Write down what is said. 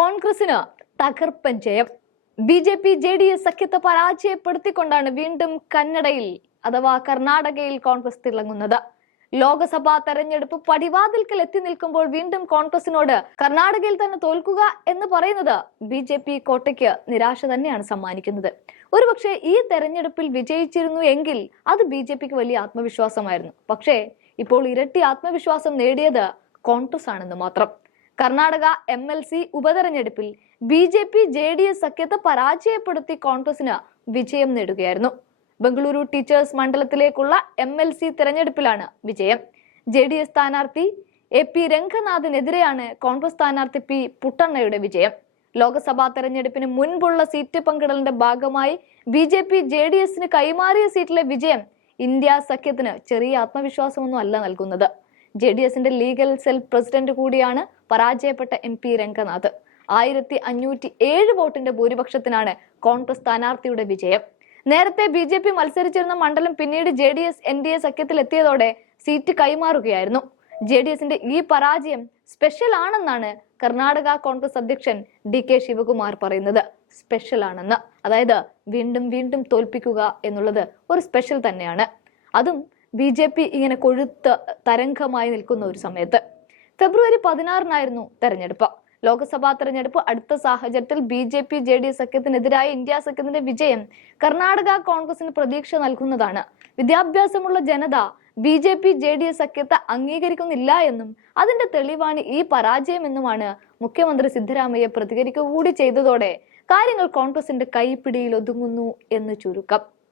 കോൺഗ്രസിന് തകർപ്പൻ ജയം. B J P J D S സഖ്യത്തെ പരാജയപ്പെടുത്തിക്കൊണ്ടാണ് വീണ്ടും കന്നഡയിൽ അഥവാ കർണാടകയിൽ കോൺഗ്രസ് തിളങ്ങുന്നത്. ലോക്സഭാ തെരഞ്ഞെടുപ്പ് പടിവാതിൽക്കൽ എത്തി നിൽക്കുമ്പോൾ വീണ്ടും കോൺഗ്രസിനോട് കർണാടകയിൽ തന്നെ തോൽക്കുക എന്ന് പറയുന്നത് ബി ജെ പി കോട്ടയ്ക്ക് നിരാശ തന്നെയാണ് സമ്മാനിക്കുന്നത്. ഒരുപക്ഷെ ഈ തെരഞ്ഞെടുപ്പിൽ വിജയിച്ചിരുന്നു എങ്കിൽ അത് ബി ജെ പിക്ക് വലിയ ആത്മവിശ്വാസമായിരുന്നു. പക്ഷേ ഇപ്പോൾ ഇരട്ടി ആത്മവിശ്വാസം നേടിയത് കോൺഗ്രസ് ആണെന്ന് മാത്രം. കർണാടക എം എൽ സി ഉപതെരഞ്ഞെടുപ്പിൽ B J P J D S സഖ്യത്തെ പരാജയപ്പെടുത്തി കോൺഗ്രസിന് വിജയം നേടുകയായിരുന്നു. ബംഗളൂരു ടീച്ചേഴ്സ് മണ്ഡലത്തിലേക്കുള്ള എം എൽ സി തെരഞ്ഞെടുപ്പിലാണ് വിജയം. ജെ ഡി എസ് സ്ഥാനാർത്ഥി എ പി രംഗനാഥിനെതിരെയാണ് കോൺഗ്രസ് സ്ഥാനാർത്ഥി പി പുട്ടണ്ണയുടെ വിജയം. ലോക്സഭാ തെരഞ്ഞെടുപ്പിന് മുൻപുള്ള സീറ്റ് പങ്കിടലിന്റെ ഭാഗമായി B J P J D എസിന് കൈമാറിയ സീറ്റിലെ വിജയം ഇന്ത്യ സഖ്യത്തിന് ചെറിയ ആത്മവിശ്വാസമൊന്നും അല്ല നൽകുന്നത്. ജെ ഡി എസിന്റെ ലീഗൽ സെൽ പ്രസിഡന്റ് കൂടിയാണ് പരാജയപ്പെട്ട എം പി രംഗനാഥ്. ആയിരത്തി അഞ്ഞൂറ്റി ഏഴ് വോട്ടിന്റെ ഭൂരിപക്ഷത്തിനാണ് കോൺഗ്രസ് സ്ഥാനാർത്ഥിയുടെ വിജയം. നേരത്തെ ബി ജെ പി മത്സരിച്ചിരുന്ന മണ്ഡലം പിന്നീട് J D S N D A സഖ്യത്തിൽ എത്തിയതോടെ സീറ്റ് കൈമാറുകയായിരുന്നു. ജെ ഡി എസിന്റെ ഈ പരാജയം സ്പെഷ്യൽ ആണെന്നാണ് കർണാടക കോൺഗ്രസ് അധ്യക്ഷൻ ഡി കെ ശിവകുമാർ പറയുന്നത്. സ്പെഷ്യൽ ആണെന്ന്. അതായത് വീണ്ടും വീണ്ടും തോൽപ്പിക്കുക എന്നുള്ളത് ഒരു സ്പെഷ്യൽ തന്നെയാണ്. അതും ബി ജെ പി ഇങ്ങനെ കൊഴുത്ത തരംഗമായി നിൽക്കുന്ന ഒരു സമയത്ത് ഫെബ്രുവരി പതിനാറിനായിരുന്നു തെരഞ്ഞെടുപ്പ്. ലോക്സഭാ തെരഞ്ഞെടുപ്പ് അടുത്ത സാഹചര്യത്തിൽ B J P J D സഖ്യത്തിനെതിരായ India സഖ്യത്തിന്റെ വിജയം കർണാടക കോൺഗ്രസിന് പ്രതീക്ഷ നൽകുന്നതാണ്. വിദ്യാഭ്യാസമുള്ള ജനത B J P J D S സഖ്യത്തെ അംഗീകരിക്കുന്നില്ല എന്നും അതിന്റെ തെളിവാണ് ഈ പരാജയം എന്നുമാണ് മുഖ്യമന്ത്രി സിദ്ധരാമയ്യ പ്രതികരിക്കുക കൂടി ചെയ്തതോടെ കാര്യങ്ങൾ കോൺഗ്രസിന്റെ കൈപ്പിടിയിൽ ഒതുങ്ങുന്നു എന്ന് ചുരുക്കം.